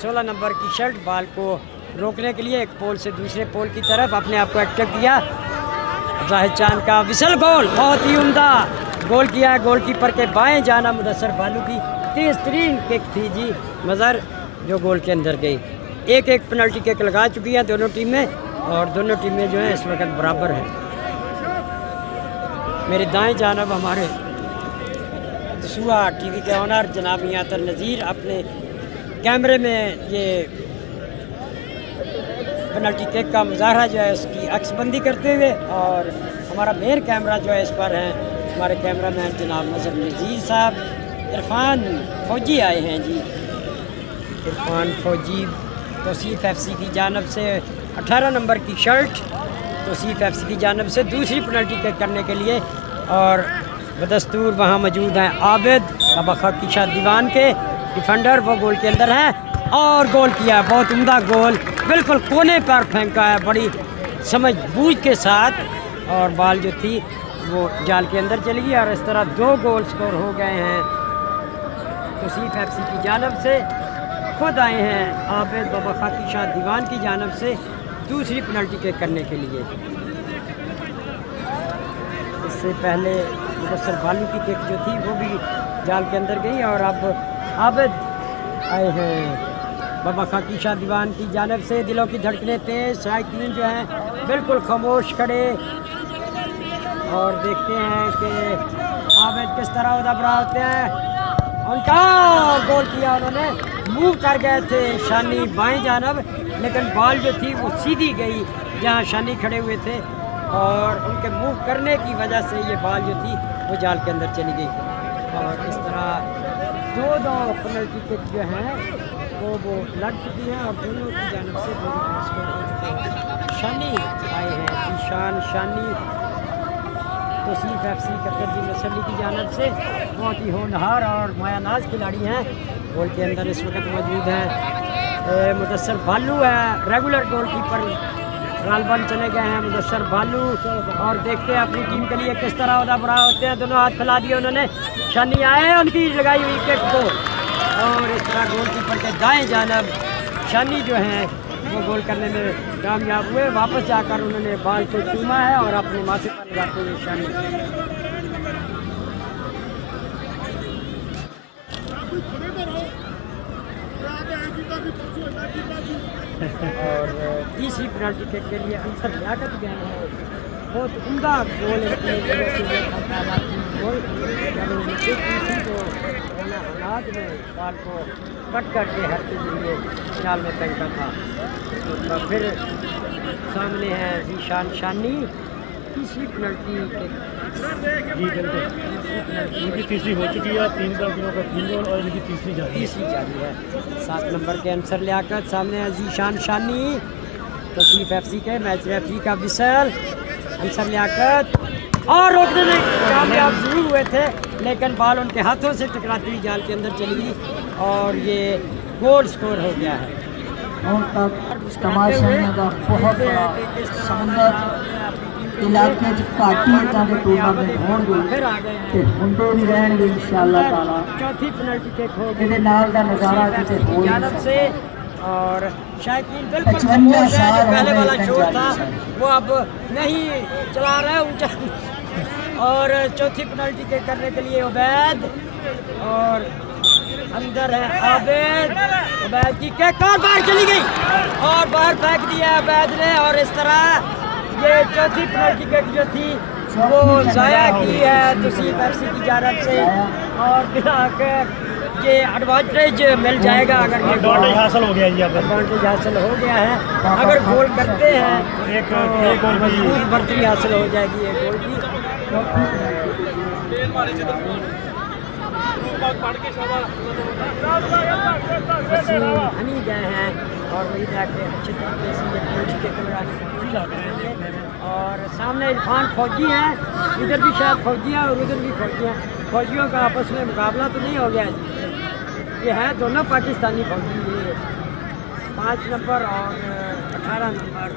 16 number की shirt, बाल को रोकने के लिए एक पोल से दूसरे पोल की तरफ अपने आप को एक्टिव किया। जाहिद चांद का विसल गोल, बहुत ही उम्दा गोल किया। गोलकीपर के बाएं जाना मुदस्सर बालू की तेज़ तरीन किक थी जी, मज़र जो गोल के अंदर गई। एक एक पेनल्टी किक लगा चुकी हैं दोनों टीमें, और दोनों टीमें जो हैं इस वक्त बराबर हैं। मेरे दाएं जानब हमारे दसूहा टीवी के ऑनर जनाब मियातर नज़ीर अपने कैमरे में ये पेनल्टी किक का मुजाहरा जो है उसकी अक्सबंदी करते हुए, और हमारा मेन कैमरा जो है इस पर है हमारे कैमरा मैन जनाब नज़र नज़ीर साहब। इरफान फौजी आए हैं जी, इरफान फौजी तौसीफ FC की जानब से 18 नंबर की शर्ट तौसीफ FC की जानब से दूसरी पेनल्टी किक करने के लिए, और बदस्तूर वहाँ मौजूद हैं आबिद खकीशा दीवान के डिफेंडर, वो गोल के अंदर हैं और गोल किया। बहुत उम्दा गोल, बिल्कुल कोने पर फेंका है बड़ी समझ बूझ के साथ, और बॉल जो थी वो जाल के अंदर चली गई, और इस तरह 2 गोल स्कोर हो गए हैं तौसीफ FC की जानब से। खुद आए हैं आबिद खकीशा दीवान की जानब से दूसरी पेनल्टी किक करने के लिए। इससे पहले मुदस्सर बालू की किक जो थी वो भी जाल के अंदर गई, और अब आबिद आए हैं बाबा खकीशा दीवान की जानब से। दिलों की धड़कनें तेज, शायकीन जो हैं बिल्कुल खामोश खड़े, और देखते हैं कि आबिद किस तरह उधबरा होते हैं। उनका गोल किया उन्होंने, मूव कर गए थे शानी बाएं जानब, लेकिन बॉल जो थी वो सीधी गई जहां शानी खड़े हुए थे, और उनके मूव करने की वजह से ये बॉल जो थी वो जाल के अंदर चली गई। और इस तरह 2 पेनल्टी किक जो हैं वो लग चुकी हैं, और दोनों की जानब से दोनों स्कोर हो चुके हैं। शानी आए हैं ईशान शानी तौसीफ FC कप्तान जी नसली की जानब से, बहुत ही होनहार और मायानाज खिलाड़ी हैं। गोल के अंदर इस वक्त मौजूद हैं मुदस्सर बालू है, रेगुलर गोलकीपर गालबन चले गए हैं मुदस्सर बालू, और देखते हैं अपनी टीम के लिए किस तरह उधबरा होते हैं। दोनों हाथ फैला दिए उन्होंने, शानी आए उनकी लगाई हुई किक को, और इस तरह गोलकीपर के दाएं जानब शानी जो हैं वो गोल करने में कामयाब हुए। वापस जाकर उन्होंने बॉल को चूमा है और अपने माथे पर लगाते हुए शानी। और तीसरी पेनल्टी किक के लिए अंसर लियाकत गए हैं, बहुत उम्दा गोल गोल हालात में बॉल को कट करके हर के लिए जाल में फेंका था। तो फिर सामने है जीशान शानी, तीसरी पेनल्टी जी इनकी तीसरी हो चुकी है, 3 पेनल्टियों का 3 गोल, और इनकी तीसरी जारी है। 7 नंबर के अंसर लियाकत, सामने है जीशान शानी तौसीफ FC के मैच रेफरी का विसल। अंसर लियाकत और रोकने में कामयाब जरूर हुए थे, लेकिन बॉल उनके हाथों से टकराती हुई जाल के अंदर चली गई, और ये गोल स्कोर हो गया है। और तक तमाशा का बहुत बड़ा समुंदर इलाके घाटी के टूर्नामेंट होंगे ते हुंदे भी रहणगे इंशाअल्लाह ताला। चौथी पेनल्टी किक हो गई इहदे नाल दा नज़ारा किते हो जानब से, और शायकीन बिल्कुल खामोश है। जो पहले वाला शोर था वो अब नहीं चला रहा है ऊंचा, और चौथी पेनल्टी किक करने के लिए उबैद, और अंदर है आबिद, उबैद की किक और बाहर चली गई, और बाहर फेंक दिया उबैद ने, और इस तरह ये चौथी पेनल्टी किक जो थी वो ज़ाया की है तौसीफ FC की जानब से, और बिना के ये एडवांटेज मिल जाएगा अगर ये एडवांटेज हासिल हो गया जी, एडवांटेज हासिल हो गया है। अगर गोल करते हैं एक गोल मजबूत बढ़ती हासिल हो जाएगी एक गोल की। हनी गए हैं, और वही जाके अच्छे तरीके से, और सामने इरफान फौजी हैं, इधर भी शायद फौजी हैं और उधर भी फौजी हैं। फौजियों का आपस में मुकाबला तो नहीं हो गया जी, ये है दोनों पाकिस्तानी फौजी, ये 5 नंबर और 18 नंबर।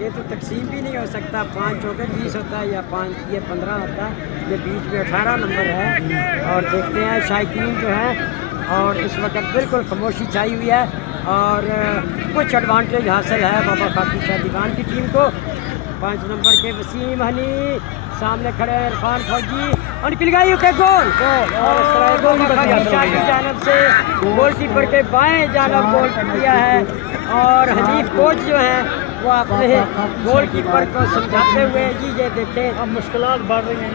ये तो तकसीम भी नहीं हो सकता, 5 होकर 20 होता है, या 5 ये 15 होता है, ये बीच में 18 नंबर है। और देखते हैं शायकीन जो है और इस वक्त बिल्कुल खामोशी छाई हुई है और कुछ एडवांटेज हासिल है बाबा खाकी शाह दीवान की टीम को। 5 नंबर के वसीम हनी सामने खड़े हैं इरफान फौजी और निकल गई के गोल और बाबा खाकी शाह की जानब से गोलकीपर के बाएं जानब गोल किया है और हनीफ कोच जो है वो अपने गोलकीपर को समझाते हुए जी ये देखें अब मुश्किलात बढ़ रही हैं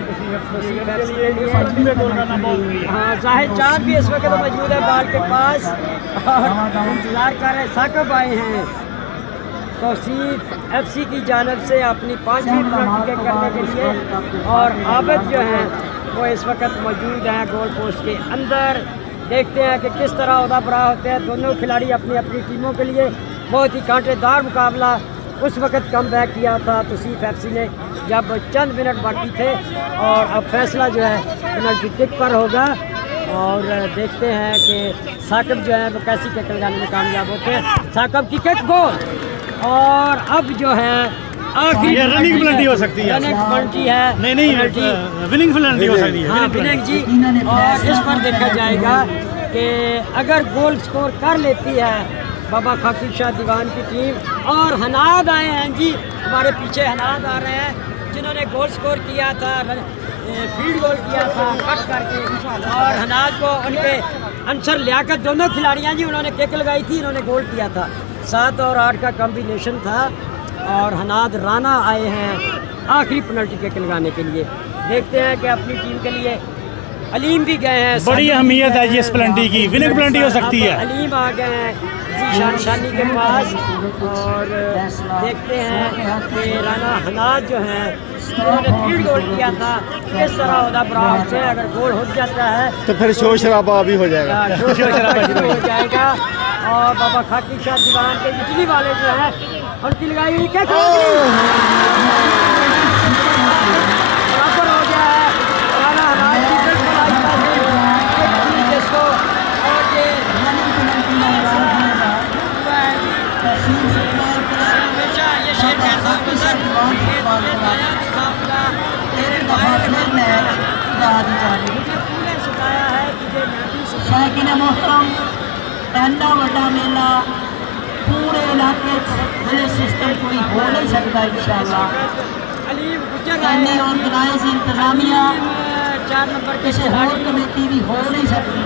हाँ जाहिद चांद भी इस वक्त मौजूद है बॉल के पास और इंतजार कर रहे साकब आए हैं तौसीफ एफसी की जानब से अपनी 5वीं मिनट के करने के लिए और आबिद जो हैं वो इस वक्त मौजूद हैं गोल पोस्ट के अंदर। देखते हैं कि किस तरह उदा बरा होते हैं दोनों खिलाड़ी अपनी अपनी टीमों के लिए। बहुत ही कांटेदार मुकाबला उस वक्त कम बैक किया था तौसीफ एफसी ने जब चंद मिनट बाकी थे और अब फैसला जो है पेनल्टी किक पर होगा और देखते हैं कि साकिब जो है वो कैसी किक लगाने में कामयाब होते हैं। साकिब की किक गोल और अब जो है आखिरी रनिंग पेनल्टी हो सकती है। रनिंग पेनल्टी है नहीं विनिंग पेनल्टी हो सकती है। हाँ विनिंग जी और इस पर देखा जाएगा कि अगर गोल स्कोर कर लेती है बाबा खाकी शाह दीवान की टीम और हनाद आए हैं जी हमारे पीछे हनाद आ रहे हैं जिन्होंने गोल स्कोर किया था फील्ड गोल किया था कट करके और हनाद को उनके अंसर लियाकत दोनों खिलाड़ियाँ जी उन्होंने किक लगाई थी इन्होंने गोल किया था 7 और 8 का कॉम्बिनेशन था और हनाद राना आए हैं आखिरी पेनल्टी किक लगाने के लिए। देखते हैं कि अपनी टीम के लिए अलीम भी गए हैं। बड़ी अहमियत है जी इस पेनल्टी की विनिंग पेनल्टी हो सकती है। अलीम आ गए हैं जीशान शानी के पास और देखते हैं कि राना हनाद जो हैं उन्होंने फील्ड गोल किया था किस तरह उदा बरा होते हैं। अगर गोल हो जाता है तो फिर शोर शराबा भी हो जाएगा हो जाएगा और बाबा खाकी शाह दीवान के बिजली वाले जो है उनकी लगाई हुई क्या बराबर हो गया है राना हनाद की बिल्कुल आहिस्ता से जिसको और ये हमेशा ये शेर कहता हूँ सर बाया दिखाऊंगा तेरे मुझे पूरे सिखाया है तुझे मैं भी शायकीन मोहतरम इन्ना वड्डा मेला पूरे इलाके जिले सिस्टम कोई हो नहीं सकता इंशाअल्लाह। अलीम गुजर एनी ऑर्गेनाइज इंतजामिया 4 नंबर के किसी और कमेटी भी हो नहीं सकती।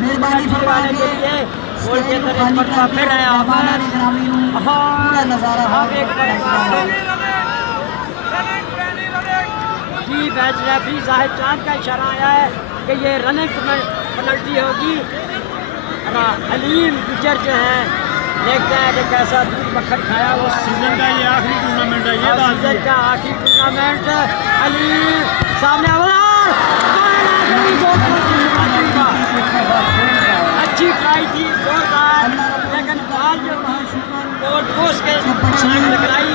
मेहरबानी फरमाने के लिए गोल के अंदर एक मरतबा फिर आया हमारा निगरानी पूरा नज़ारा अब एक जी मैच रेफरी जाहिद चांद का इशारा आया है कि ये रनिंग पेनल्टी होगी। अलीम गुजर जो है देखते हैं कि कैसा दूध मक्खन खाया हुआ सीजन का ये आखिरी टूर्नामेंट है ये बात सीजन का आखिरी टूर्नामेंट अलीम सामने अच्छी ट्राई थी जोरदार लेकिन बॉल जो थी गोल पोस्ट के साथ टकराई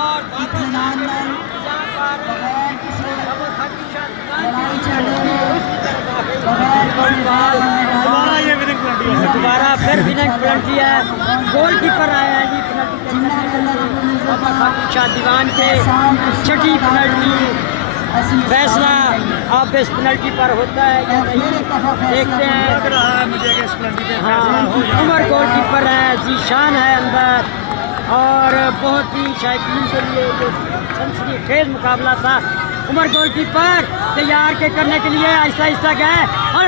और वापस आ गई दोबारा ये विनिंग पेनल्टी हो सकती है। दोबारा फिर विनिंग पेनल्टी है गोल कीपर आया है जी पेनल्टी बाबा खाकी शाह दीवान के छठी पेनल्टी फैसला अब इस पेनल्टी पर होता है या नहीं देखते हैं। लग रहा है मुझे कि इस पेनल्टी पे हाँ फैसला हो जाएगा। उमर गोलकीपर है जीशान है अंदर और बहुत ही शायकीन के लिए ये सनसनीखेज मुकाबला था। उमर गोलकीपर तैयार के करने के लिए आहिस्ता आहिस्ता गए और